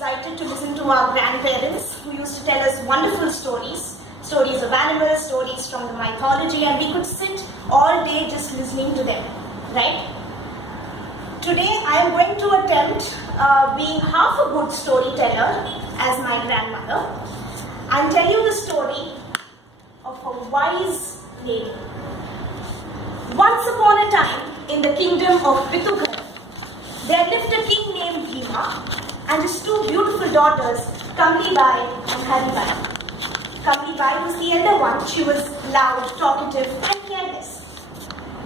excited to listen to our grandparents who used to tell us wonderful stories. Stories of animals, stories from the mythology, and we could sit all day just listening to them, right? Today I am going to attempt being half a good storyteller as my grandmother and tell you the story of a wise lady. Once upon a time in the kingdom of Vitughar, there lived a king named Bhima and his two beautiful daughters, Kamli Bai and Hari Bai. Kamli Bai was the elder one. She was loud, talkative and careless.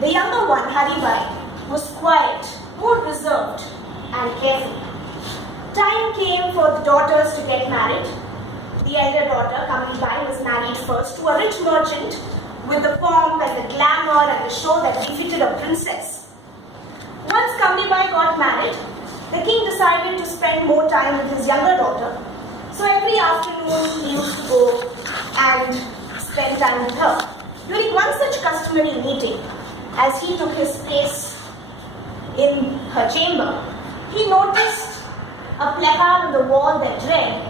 The younger one, Hari Bai, was quiet, more reserved and careful. Time came for the daughters to get married. The elder daughter, Kamli Bai, was married first to a rich merchant with the pomp and the glamour and the show that befitted a princess. Once Kamli Bai got married, the king decided to spend more time with his younger daughter. So every afternoon he used to go and spend time with her. During one such customary meeting, as he took his place in her chamber, he noticed a placard on the wall that read,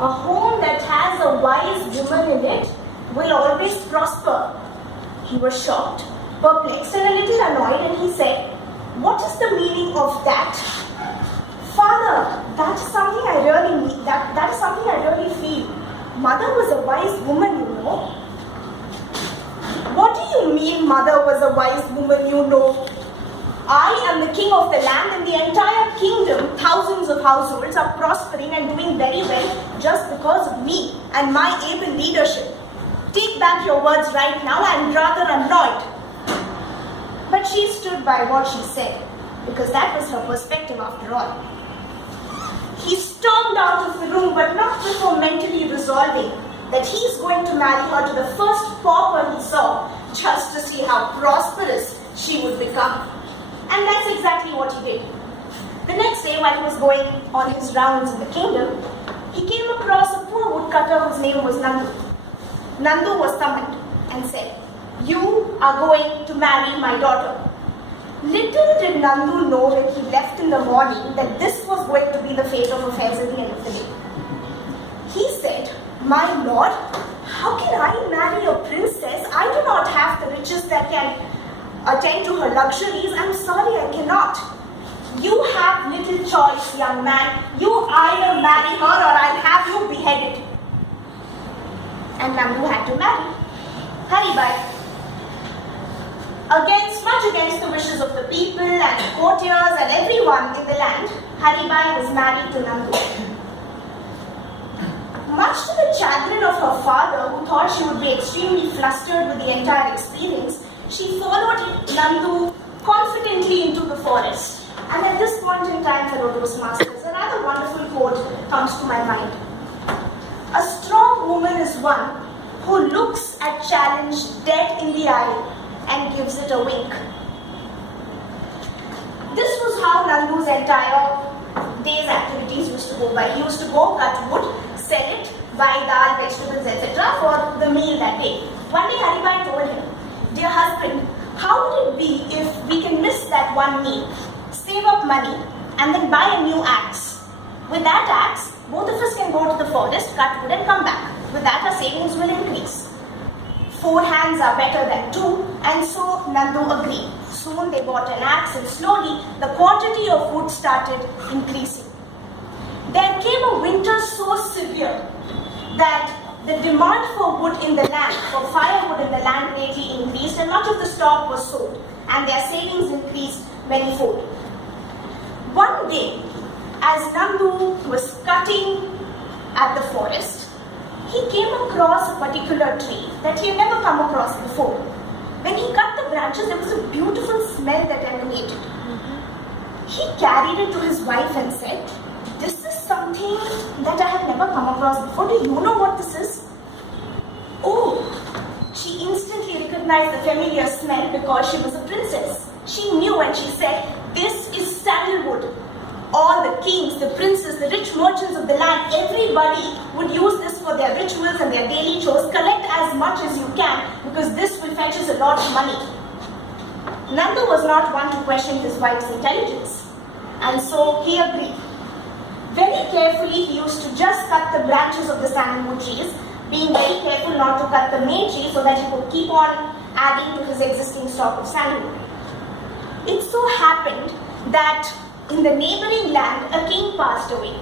"A home that has a wise woman in it will always prosper." He was shocked, perplexed and a little annoyed, and he said, "What is the meaning of that?" "Father, that is something I really need. That is something I really feel. Mother was a wise woman, you know." "What do you mean mother was a wise woman, you know? I am the king of the land and the entire kingdom, thousands of households are prospering and doing very well just because of me and my able leadership. Take back your words right now. I am rather annoyed." But she stood by what she said, because that was her perspective after all. He stormed out of the room, but not before mentally resolving that he is going to marry her to the first pauper he saw, just to see how prosperous she would become. And that's exactly what he did. The next day, while he was going on his rounds in the kingdom, he came across a poor woodcutter whose name was Nandu. Nandu was summoned and said, "You are going to marry my daughter." Little did Nandu know when he left in the morning that this was going to be the fate of affairs at the end of the day. He said, "My lord, how can I marry a princess? I do not have the riches that can attend to her luxuries. I'm sorry, I cannot." "You have little choice, young man. You either marry her or I'll have you beheaded." And Nandu had to marry Hari Bai. Much against the wishes of the people and the courtiers and everyone in the land, Hari Bai was married to Nandu. Much to the chagrin of her father, who thought she would be extremely flustered with the entire experience, she followed Nandu confidently into the forest. And at this point in time, fellow Toastmasters, a rather wonderful quote comes to my mind. "A strong woman is one who looks at challenge dead in the eye and gives it a wink." This was how Nandu's entire day's activities used to go by. He used to go cut wood, sell it, buy dal, vegetables, etc. for the meal that day. One day Hari Bai told him, "Dear husband, how would it be if we can miss that one meal, save up money and then buy a new axe? With that axe, both of us can go to the forest, cut wood and come back. With that our savings will increase. 4 hands are better than 2, and so Nandu agreed. Soon they bought an axe and slowly the quantity of wood started increasing. There came a winter so severe that the demand for wood in the land, for firewood in the land greatly increased, and much of the stock was sold and their savings increased manyfold. One day, as Nandu was cutting at the forest, he came across a particular tree that he had never come across before. When he cut the branches, there was a beautiful smell that emanated. He carried it to his wife and said, "This is something that I have never come across before. Do you know what this is?" Oh, she instantly recognized the familiar smell because she was a princess. She knew and she said, "This is sandalwood." All the kings, the princes, the rich merchants of the land, everybody would use this for their rituals and their daily chores. Collect as much as you can because this will fetch us a lot of money. Nandu was not one to question his wife's intelligence, and so he agreed. Very carefully, he used to just cut the branches of the sandalwood trees, being very careful not to cut the main tree so that he could keep on adding to his existing stock of sandalwood. It so happened that in the neighboring land, a king passed away.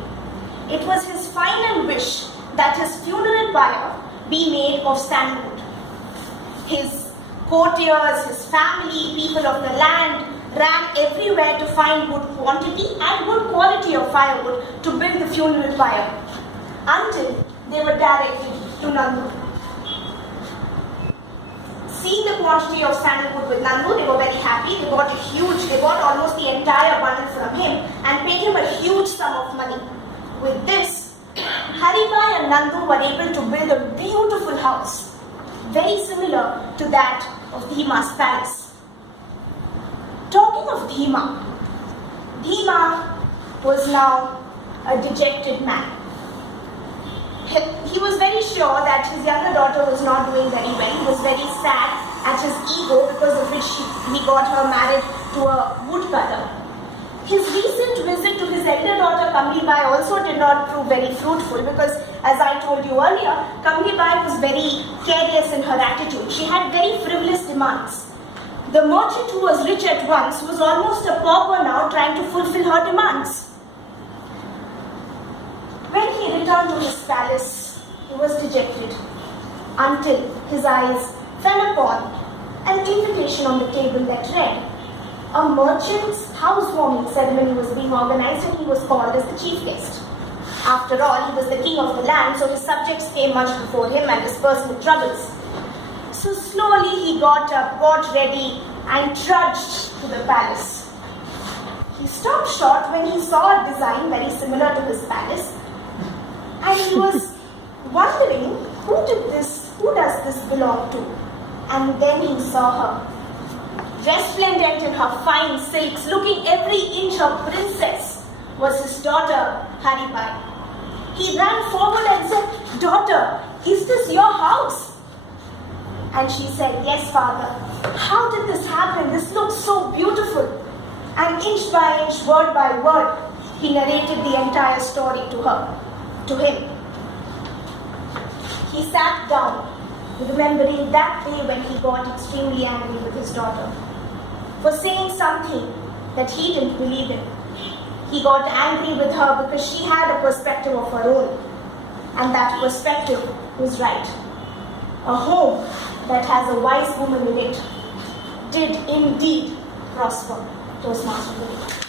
It was his final wish that his funeral pyre be made of sandalwood. His courtiers, his family, people of the land ran everywhere to find good quantity and good quality of firewood to build the funeral pyre, until they were directed to Nandu. Seeing the quantity of sandalwood with Nandu, they were very happy. They got almost the entire bundle from him and paid him a huge sum of money. With this, Haribai and Nandu were able to build a beautiful house, very similar to that of Dhima's palace. Talking of Dhima, Dhima was now a dejected man. He was very sure that his younger daughter was not doing very well. He was very sad at his ego, because of which he got her married to a woodcutter. His recent visit to his elder daughter Kamlibai also did not prove very fruitful, because, as I told you earlier, Kamlibai was very careless in her attitude. She had very frivolous demands. The merchant, who was rich at once, was almost a pauper now, trying to fulfill her demands. When he returned to his palace, he was dejected, until his eyes fell upon an invitation on the table that read, a merchant's housewarming ceremony was being organized, and he was called as the chief guest. After all, he was the king of the land, so his subjects came much before him and his personal troubles. So slowly he got up, got ready, and trudged to the palace. He stopped short when he saw a design very similar to his palace, and he was wondering, who does this belong to? And then he saw her, resplendent in her fine silks, looking every inch a princess, was his daughter Haribai. He ran forward and said, "Daughter, is this your house?" And she said, "Yes, father. How did this happen? This looks so beautiful." And inch by inch, word by word, he narrated the entire story to him. He sat down, remembering that day when he got extremely angry with his daughter for saying something that he didn't believe in. He got angry with her because she had a perspective of her own, and that perspective was right. A home that has a wise woman in it did indeed prosper. Toastmaster.